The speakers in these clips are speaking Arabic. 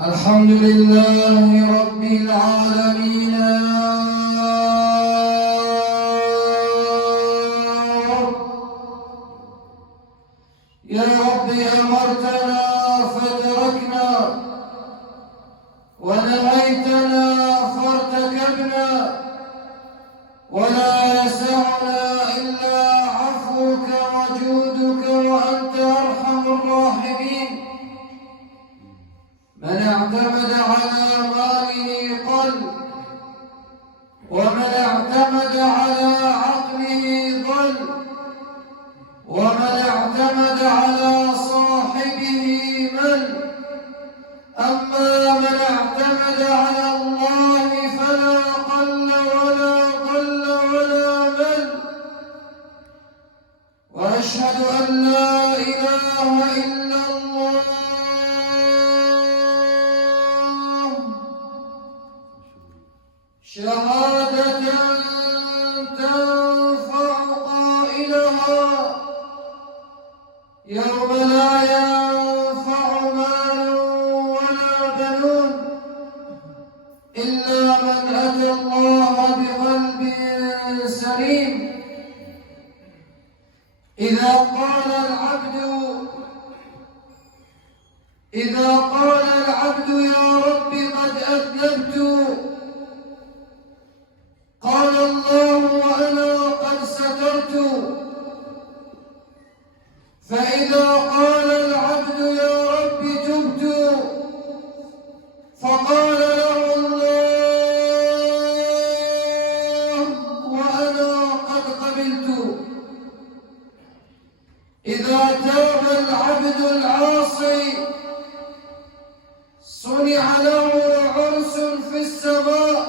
الحمد لله رب العالمين يا رب أمرتنا فتركنا ونهيتنا فارتكبنا ولا يسعنا إلا عفوك وجودك وأنت أرحم الراحمين. من اعتمد على ماله قل ومن اعتمد على عقله ضل ومن اعتمد على صاحبه مل. أما من اعتمد على الله فلا قل ولا ضل ولا مل. وأشهد أن لا إله إلا الله شهادة تنفع قائلها يوم لا ينفع مال ولا بنون إلا من أتى الله بقلب سليم. إذا قال العبد يا رب قد أذنبت قال الله وأنا قد سترت. فإذا قال العبد يا رب تبت فقال له الله وأنا قد قبلت. إذا تاب العبد العاصي صنع له عرس في السماء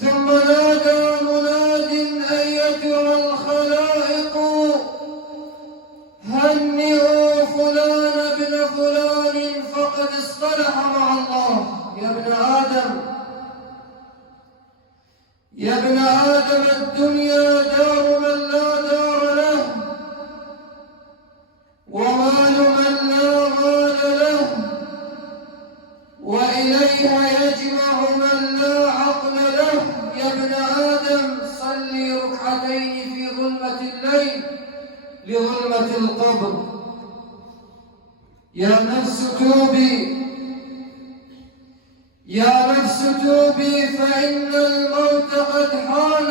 ثم نادى مناد أيتها الخلائق هنئوا فلان ابن فلان فقد اصطلح مع الله. يا ابن آدم الدنيا دار من لا دار له ومال من لا مال له وإليها يجمع من لا عقل له. يا ابن آدم صلي ركعتين في ظلمة الليل لظلمة القبر. يا نفس توبي فإن الموت قد حان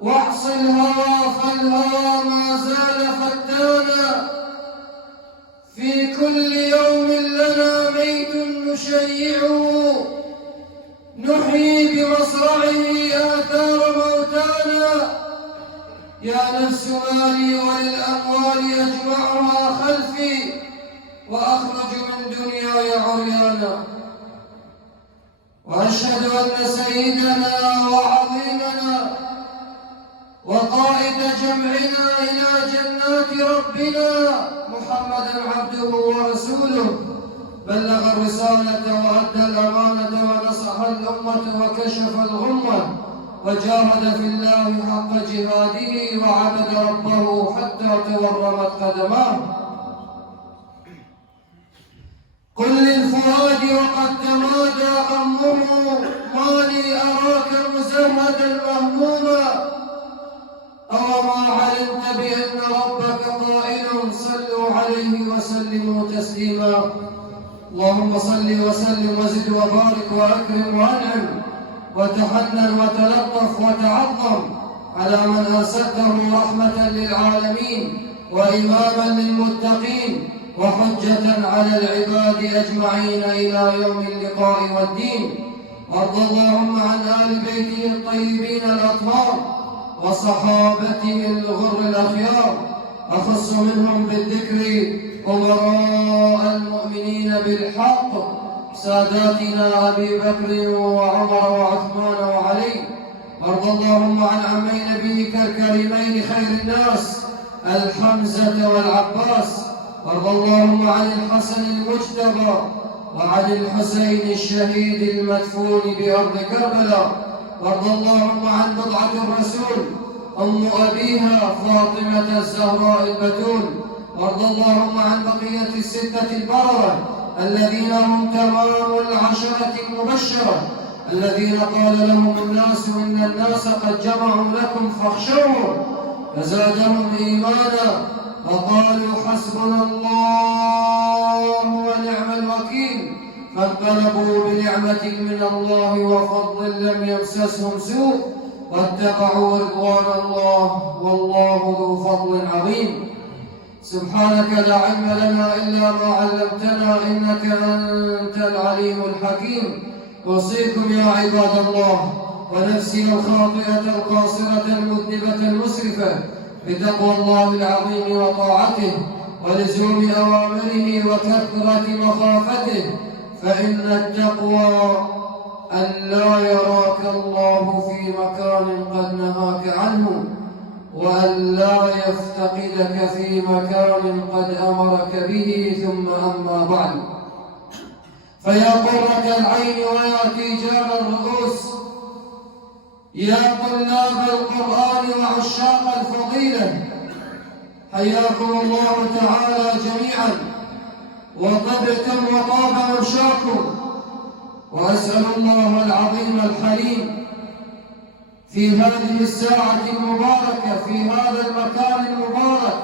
واعص الهوى فالهوى ما زال فتانا. في كل يوم لنا ميت نشيعه نحيي بمصرعه آثار موتانا. يا نفس مالي وللأموال أجمعها خلفي وأخرج من دنياي عريانا. وأشهد أن سيدنا وعظيمنا وقائد جمعنا إلى جنات ربنا محمدا عبده ورسوله بلغ الرسالة وأدى الأمانة ونصح الأمة وكشف الغمة وجاهد في الله حق جهاده وعبد ربه حتى تورمت قدماه. قل للفؤاد وقد تمادى أمه ما لي أراك مزهدا مهموما أوما علمت بأن ربك قائل صلوا عليه وسلموا تسليما. اللهم صل وسلم وزد وبارك وأكرم وأنعم وتحنن وتلطف وتعظم على من أرسلته رحمة للعالمين وإماما للمتقين وحجة على العباد أجمعين إلى يوم اللقاء والدين. وارض اللهم عن آل بيته الطيبين الأطهار وصحابته الغر الأخيار. أخص منهم بالذكر أمراء المؤمنين بالحق ساداتنا أبي بكر وعمر وعثمان وعلي. وارض اللهم عن عمي نبيك الكريمين خير الناس الحمزة والعباس. وارض اللهم عن الحسن المجتبى وعن الحسين الشهيد المدفون بأرض كربلاء. وارض اللهم عن بضعة الرسول أم أبيها فاطمة الزهراء البتول وارض اللهم عن بقية الستة البررة الذين هم تمام العشرة المبشرة الذين قال لهم الناس إن الناس قد جمعوا لكم فاخشوهم فزادهم إيمانا وقالوا حسبنا الله ونعم الوكيل فانقلبوا بنعمة من الله وفضل لم يمسسهم سوء واتبعوا رضوان الله والله ذو فضل عظيم. سبحانك لا علم لنا إلا ما علمتنا إنك أنت العليم الحكيم. أوصيكم يا عباد الله ونفسي الخاطئة القاصرة المذنبة المسرفة بتقوى الله العظيم وطاعته ولزوم أوامره وكثرة مخافته، فإن التقوى أن لا يراك الله في مكان قد نهاك عنه، وأن لا يفتقدك في مكان قد أمرك به. ثم أما بعد، فيا قرة العين ويا تيجان الرؤوس، يا طلاب القرآن وعشاق الفضيلة، حياكم الله تعالى جميعا وطبتم وطاب ممشاكم، وأسأل الله العظيم الحليم في هذه الساعة المباركة في هذا المكان المبارك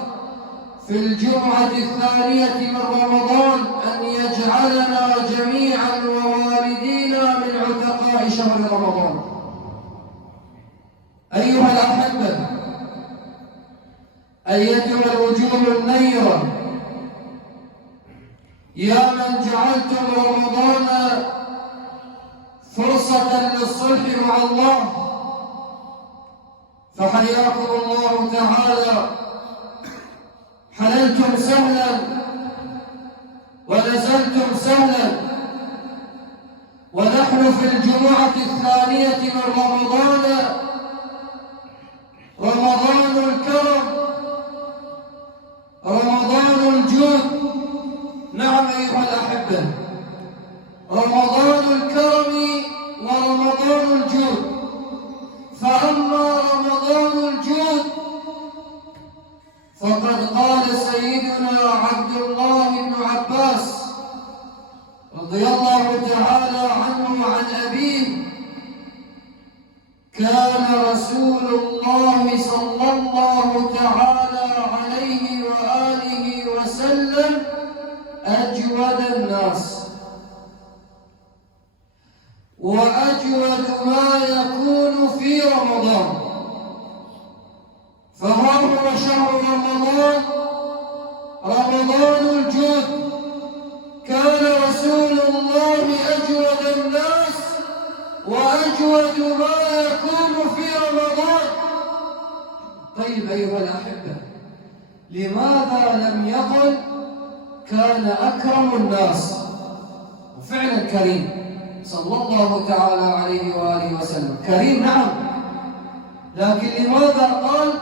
في الجمعة الثانية من رمضان أن يجعلنا جميعا ووالدينا من عتقاء شهر رمضان. أيها الأحبة، أيتها الوجوه النيرة، يا من جعلتم رمضان فرصة للصلح مع الله، فحياكم الله تعالى، حللتم سهلا ونزلتم سهلا، ونحن في الجمعة الثانية من رمضان، رمضان الكرم، رمضان الجود. نعم أيها الأحبة، رمضان الكرم ورمضان الجود. فأما رمضان الجود فقد قال سيدنا عبد الله بن عباس رضي الله تعالى عنه وعن أبيه: كان رسول الله صلى الله تعالى عليه وآله وسلم أجود الناس، وأجود ما يكون في رمضان، فها هو شهر رمضان، رمضان الجود. كان رسول الله أجود الناس وأجود ما يكون في رمضان. طيب أيها الأحبة، لماذا لم يقل كان أكرم الناس؟ وفعلا كريم صلى الله تعالى عليه وآله وسلم، كريم نعم، لكن لماذا قال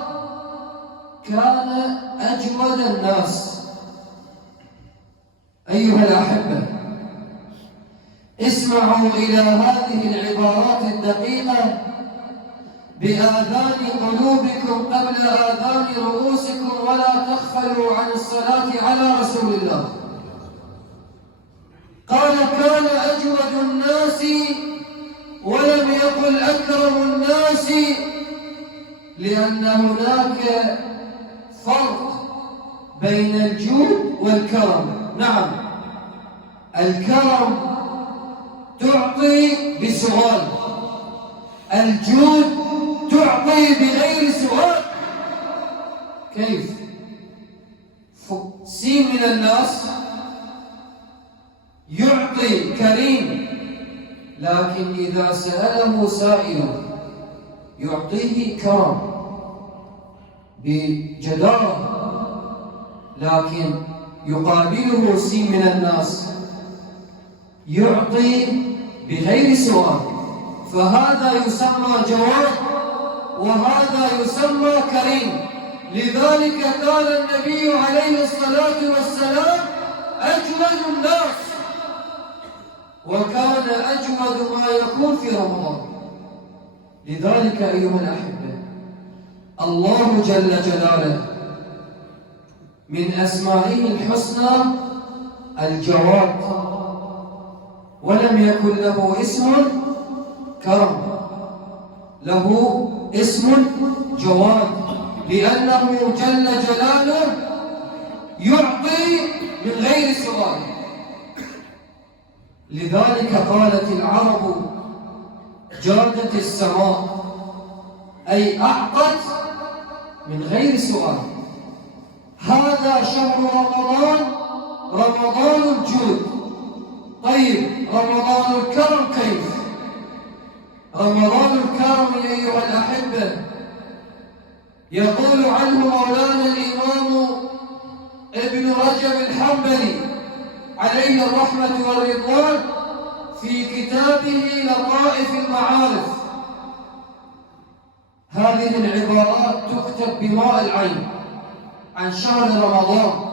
كان أجود الناس؟ أيها الأحبة، اسمعوا إلى هذه العبارات الدقيقة بآذان قلوبكم قبل آذان رؤوسكم، ولا تغفلوا عن الصلاة على رسول الله. قال كان أجود الناس، ولم يقل أكرم الناس، لأن هناك فرق بين الجود والكرم. نعم، الكرم تعطي بسؤال، الجود تعطي بغير سؤال. كيف؟ سين من الناس يعطي كريم، لكن إذا سأله سائل يعطيه كرم بجدارة، لكن يقابله سين من الناس يعطي بغير سؤال، فهذا يسمى جواد وهذا يسمى كريم. لذلك قال النبي عليه الصلاة والسلام أجود الناس، وكان أجود ما يكون في رمضان. لذلك أيها الأحبة، الله جل جلاله من أسمائه الحسنى الجواد، ولم يكن له اسم كرم، له اسم جواد، لأنه جل جلاله يعطي من غير سؤال. لذلك قالت العرب جادت السماء، أي أعطت من غير سؤال. هذا شهر رمضان، رمضان الجود. طيب رمضان الكرم كيف؟ رمضان الكرم أيها الأحبة يقول عنه مولانا الإمام ابن رجب الحنبلي عليه الرحمة والرضوان في كتابه لطائف المعارف. هذه العبارات تكتب بماء العين عن شهر رمضان.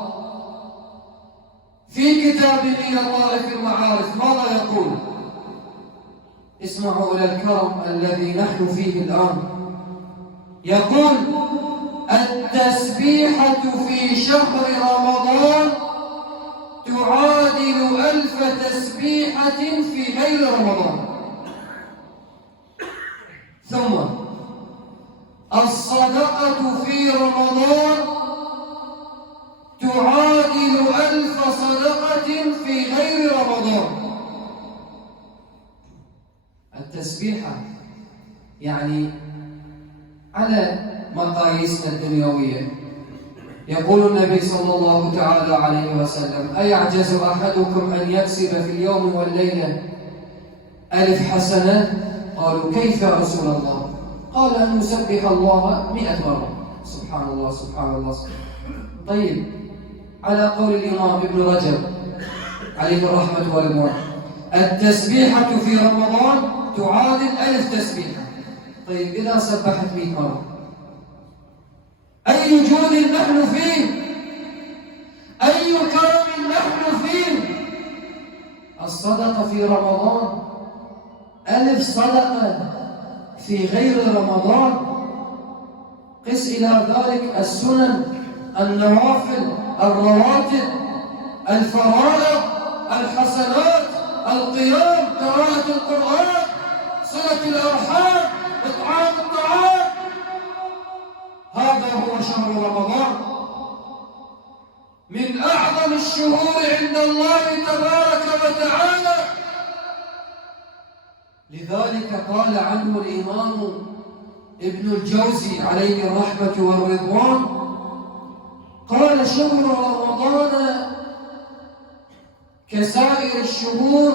في كتابه لطائف المعارف ماذا يقول؟ اسمعوا إلى الكرم الذي نحن فيه الآن. يقول: التسبيحة في شهر رمضان تعادل 1000 تسبيحة في غير رمضان. ثم الصدقة في رمضان تعادل 1000 صدقة في غير رمضان. التسبيحة يعني على مقاييسنا الدنيوية. يقول النبي صلى الله تعالى عليه وسلم: أيعجز أحدكم أن يكسب في اليوم والليلة 1000 حسنة؟ قالوا: كيف يا رسول الله؟ قال: أن يسبح الله 100 مرة. سبحان الله سبحان الله. طيب على قول الإمام ابن رجب عليه الرحمة والرضوان التسبيحة في رمضان تعادل 1000 تسبيحة. طيب إذا سبحت 100 مرة أي جود نحن فيه، أي كرم نحن فيه. الصدقة في رمضان 1000 صدقة في غير رمضان. قس إلى ذلك السنن، النوافل، الرواتب، الفرائض، الحسنات، القيام، قراءة القرآن، صلة الأرحام، إطعام الطعام. هذا هو شهر رمضان، من أعظم الشهور عند الله تبارك وتعالى. لذلك قال عنه الإمام ابن الجوزي عليه الرحمة والرضوان: قال: شهر رمضان كسائر الشهور